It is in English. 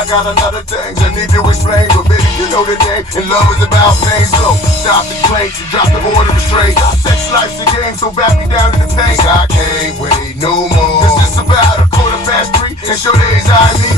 I got a lot of things I need to explain, but baby, you know the name, and love is about pain. So stop the complaints and drop the order of restraint. Sex life's a game, so back me down to the pain. I can't wait no more. This is about 3:15, and sure days I need